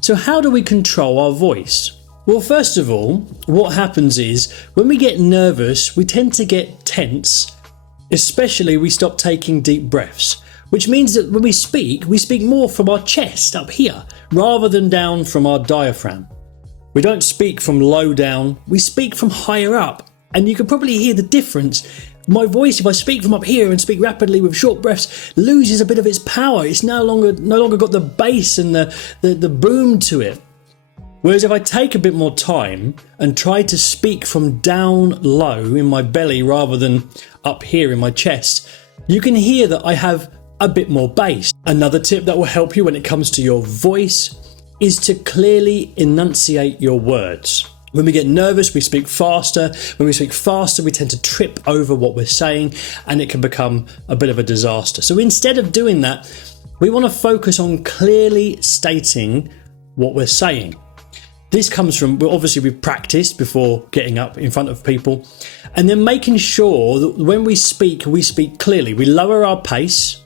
So how do we control our voice? Well, first of all, what happens is when we get nervous, we tend to get tense, especially we stop taking deep breaths, which means that when we speak more from our chest up here rather than down from our diaphragm. We don't speak from low down, we speak from higher up. And you can probably hear the difference. My voice, if I speak from up here and speak rapidly with short breaths, loses a bit of its power. It's no longer got the bass and the boom to it. Whereas if I take a bit more time and try to speak from down low in my belly rather than up here in my chest, you can hear that I have a bit more bass. Another tip that will help you when it comes to your voice is to clearly enunciate your words. When we get nervous, we speak faster. When we speak faster, we tend to trip over what we're saying and it can become a bit of a disaster. So instead of doing that, we want to focus on clearly stating what we're saying. This comes from, well, obviously we've practiced before getting up in front of people, and then making sure that when we speak clearly. We lower our pace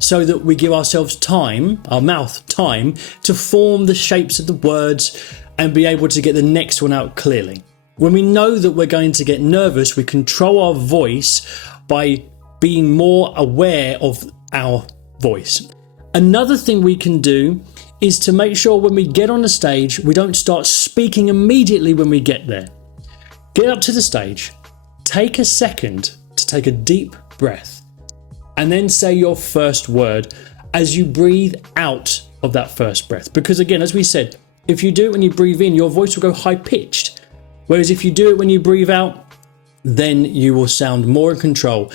so that we give ourselves time, our mouth time, to form the shapes of the words and be able to get the next one out clearly. When we know that we're going to get nervous, we control our voice by being more aware of our voice. Another thing we can do is to make sure when we get on the stage, we don't start speaking immediately when we get there. Get up to the stage, take a second to take a deep breath, and then say your first word as you breathe out of that first breath. Because again, as we said, if you do it when you breathe in, your voice will go high pitched. Whereas if you do it when you breathe out, then you will sound more in control.